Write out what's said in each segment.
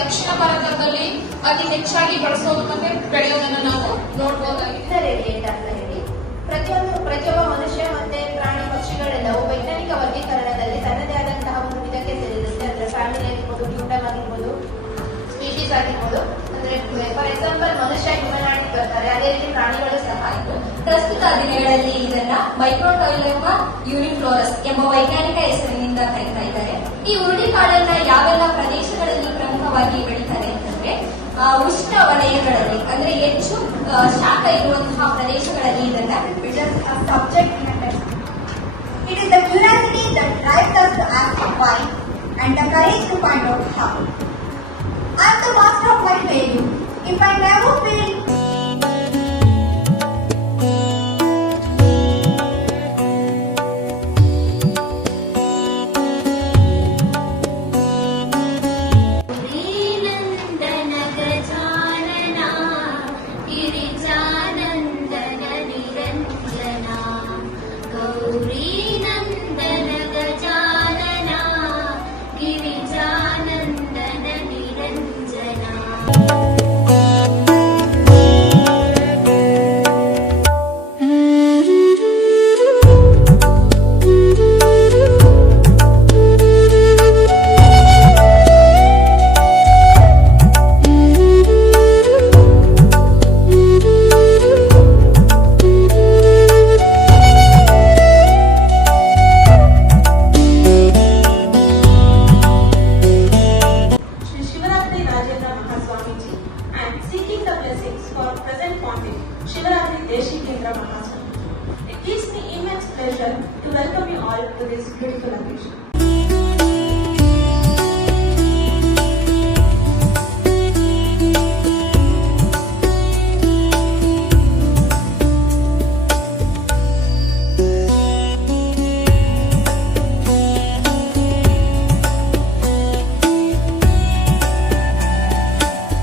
ದಕ್ಷಿಣ ಭಾರತದಲ್ಲಿ ಅತಿ ಹೆಚ್ಚಾಗಿ ಬಳಸೋದು ಮತ್ತೆ ಬೆಳೆಯೋದನ್ನು ನಾವು ನೋಡಬಹುದಾಗಿದೆ. ರೇಡಿಯೇಟ್ ಅಂತ ಹೇಳಿ ಪ್ರತಿಯೊಬ್ಬ ಮನುಷ್ಯ ಮತ್ತೆ ಪ್ರಾಣಿ ಪಕ್ಷಿಗಳೆಲ್ಲವೂ ವೈಜ್ಞಾನಿಕ ವರ್ಗೀಕರಣದಲ್ಲಿ ತನ್ನದೇ ಆದಂತಹ ಒಂದು ವಿಧಕ್ಕೆ ಸೇರಿರುತ್ತೆ. ಅಂದ್ರೆ ಫ್ಯಾಮಿಲಿ ಆಗಿರ್ಬೋದು, ಕಿಂಗ್ಡಮ್ ಆಗಿರ್ಬೋದು, ಸ್ಪೀಶೀಸ್ ಆಗಿರ್ಬೋದು. ಅಂದ್ರೆ ಫಾರ್ ಎಕ್ಸಾಂಪಲ್ ಮನುಷ್ಯ ಹ್ಯೂಮನಾಯ್ಡ್ ಬರ್ತಾರೆ, ಅದೇ ರೀತಿ ಪ್ರಾಣಿಗಳು ಸಹ ಇತ್ತು. ಪ್ರಸ್ತುತ ದಿನಗಳಲ್ಲಿ ಇದನ್ನ ಮೈಕ್ರೋಟೈಲೋಮಾ ಯೂನಿಫ್ಲೋರಸ್ ಎಂಬ ವೈಜ್ಞಾನಿಕ ಹೆಸರಿನಿಂದ ಕರೀತಾ ಇದ್ದಾರೆ. ಈ ಹುರುಳಿಕಾಳನ್ನ ಯಾವೆಲ್ಲ ಪ್ರದೇಶಗಳಲ್ಲಿ ಪ್ರಮುಖವಾಗಿ ಬೆಳೀತಾರೆ ಅಂತಂದ್ರೆ ಉಷ್ಣ ವಲಯಗಳಲ್ಲಿ, ಅಂದ್ರೆ ಹೆಚ್ಚು ಶಾಖ ಇರುವಂತಹ ಪ್ರದೇಶಗಳಲ್ಲಿ ಇದನ್ನ subject. It is the curiosity that drives us to ask why and the courage to find out how. I am the master of my failure. If I never fail, It gives me immense pleasure to welcome you all to this beautiful occasion.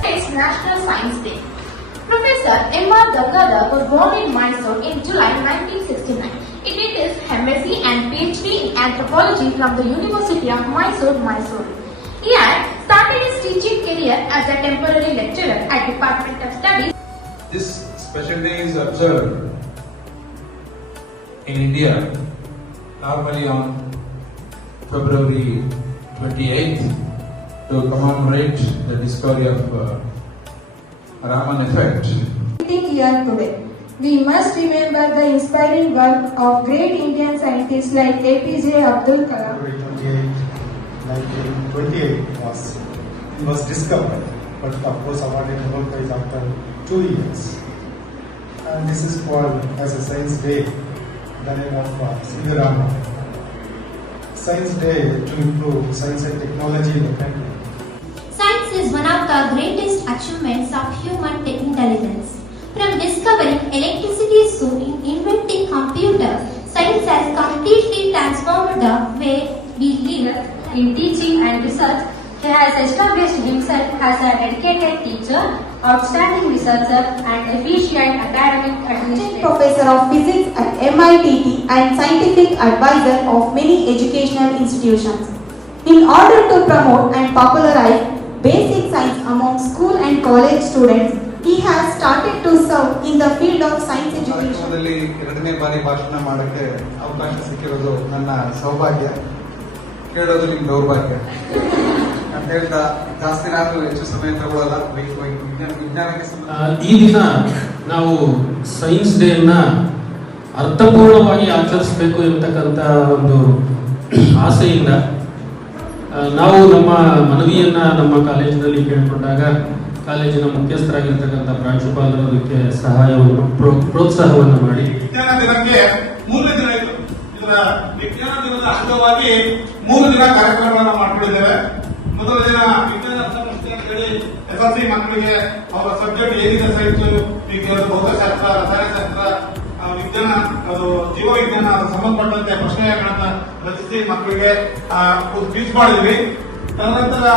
It's National Science Day. Professor M.R. Gangadhar was born in Mysore in July 1969. He did his MSc and PhD in anthropology from the University of Mysore, Mysore. He had started his teaching career as a temporary lecturer at Department of Studies. This special day is observed in India normally on February 28th to commemorate the discovery of Raman effect. Here today, we must remember the inspiring work of great Indian scientists like APJ Abdul Kalam. February 1928 was discovered, but of course awarded Nobel Prize after 2 years. And this is called as a Science Day, the name of C.V. Raman. Science Day to improve science and technology in the country. Science is one of the greatest achievements of human intelligence. From discovering electricity to inventing computers, science has completely transformed the way we live. In teaching and research, he has established himself as a dedicated teacher, outstanding researcher, and efficient academic administrator. Professor of Physics at MIT and scientific advisor of many educational institutions. In order to promote and popularize basic science among school and college students, he has started to serve in the field of science education. ಎರಡನೇ ಬಾರಿ ಭಾಷಣ ಮಾಡಕ್ಕೆ ಅವಕಾಶ ಸಿಕ್ಕಿರೋದು ನನ್ನ ಸೌಭಾಗ್ಯ, ಕೇಳೋದು ನಿಮ್ಮ ದೌರ್ಭಾಗ್ಯ ಅಂತ ಹೇಳ್ತಾ ಜಾಸ್ತಿ ನಾನು ಹೆಚ್ಚು ಸಮಯ ತಗೊಳ್ಳಲ್ಲ. ವಿಜ್ಞಾನಕ್ಕೆ ಈ ದಿನ ನಾವು ಸೈನ್ಸ್ ಡೇ ಅನ್ನ ಅರ್ಥಪೂರ್ಣವಾಗಿ ಆಚರಿಸಬೇಕು ಎಂಬತಕ್ಕಂಥ ಒಂದು ಆಸೆಯಿಂದ ನಾವು ನಮ್ಮ ಮನವಿಯನ್ನ ನಮ್ಮ ಕಾಲೇಜಿನಲ್ಲಿ ಕೇಳಿಕೊಂಡಾಗ ಕಾಲೇಜಿನ ಮುಖ್ಯಸ್ಥರಾಗಿರ್ತಕ್ಕಂಥ ಪ್ರಾಂಶುಪಾಲರು ಅದಕ್ಕೆ ಸಹಾಯವನ್ನು ಪ್ರೋತ್ಸಾಹವನ್ನು ಮಾಡಿ ವಿಜ್ಞಾನ ದಿನಕ್ಕೆ 3 ದಿನ ಇತ್ತು. ಇದರ ವಿಜ್ಞಾನ ದಿನದ ಅಂಗವಾಗಿ 3 ದಿನ ಕಾರ್ಯಕ್ರಮವನ್ನು ಮಾಡಿಕೊಂಡಿದ್ದೇವೆ. ಮೊದಲ ದಿನ ವಿಜ್ಞಾನ ಸಮಸ್ಯೆ ಅಂತ ಹೇಳಿ SLC ಮಕ್ಕಳಿಗೆ ಅವರ ಸಬ್ಜೆಕ್ಟ್ ಏನಿದೆ ಸೈನ್ಸ್, ವಿಜ್ಞಾನ, ಭೌತಶಾಸ್ತ್ರ, ರಸಾಯನಶಾಸ್ತ್ರ, ವಿಜ್ಞಾನ, ಅದು ಜೀವ ವಿಜ್ಞಾನ ಸಂಬಂಧಪಟ್ಟಂತೆ ಪ್ರಶ್ನೆಗಳನ್ನ ರಚಿಸಿ ಮಕ್ಕಳಿಗೆ ಸ್ಪೀಚ್ ಮಾಡಿದ್ವಿ. ತದನಂತರ